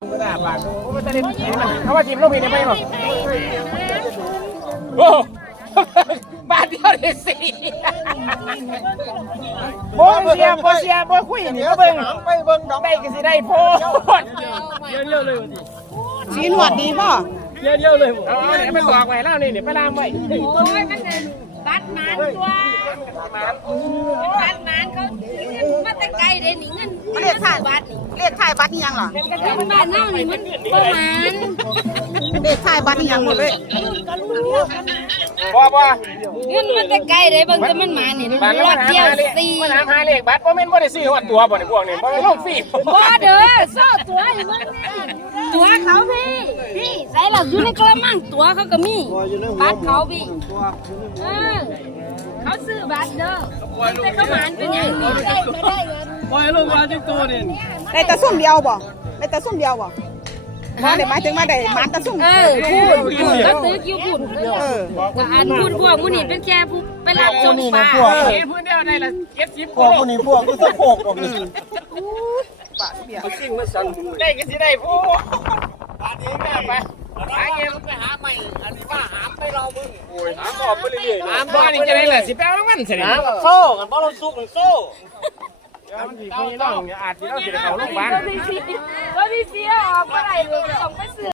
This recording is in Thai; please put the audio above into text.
เขาว่าจิ้มลูกพีเนี่ยไปหรอโอ้บาทเดียวเลยสิโบเสียโบคุยนี่ก็เบิ่งได้ก็สิได้โพดเยอะเลยสีหนวดดีป่ะเยอะเลยเอาเนี่ยไปบอกไว้แล้วนี่ไปลามไว้โอ้ยมันบัดมันตัวบัดมันเขามาแต่ไกลเลยนี่เงินเรียกถ่ายบัดเรียกถ่ายบัตรยังหรอมันบ้านเน่านี่มันประมาณเรียกถ่ายบัตรยังหมดเลยบ่เงินมันแต่ไกลเลยบางทีมันมานี่รอดเดียว4 มันหาเลขบัตรบ่แม่นบ่ได้ซื้อฮอดตัวบ่นี่พวกนี้บ่ลงฟรีบ่เด้อโซ่ตัวอยู่มึงนี่ตัวเขาพี่ใส่เราอยู่ในกระมังตัวเขาก็มีบัตรเขาพี่เขาซื้อบัตรเด้อแต่เขาหมานเป็นอย่างนี้ได้เงินปล่อยลงมาจังตัวนี่ได้แต่ซุ่มเดียวบ่ได้แต่ซุ่มเดียวบ่มาได้หมายถึงมาได้มาแต่ซุ่มพูดก็ซื้อคิวพูดก็อันพูดพวกมูนี่เป็นแค่ผู้ไปรับส่งปลาพื้นเดียวได้ละ70พวกมูนี่พวกก็สะโพกออกนี่สิ่งมาสั่งได้ก็สิได้ผู้บาดนี้แม่ไปหาเงินไปหาใหม่อันนี้ว่าหามไปเรามึงโอ้ยหามออกไปเรื่อยๆหามบ่นี่จะได้ล่ะสิไปเอามันสิหามโซ่กันบ่เราสู้กันโซ่มันสิพี่น้องอาจสิเราสิได้เข้าโรงพยาบาลก็ที่เสียออกเมื่อไหร่ต้องไปซื้อ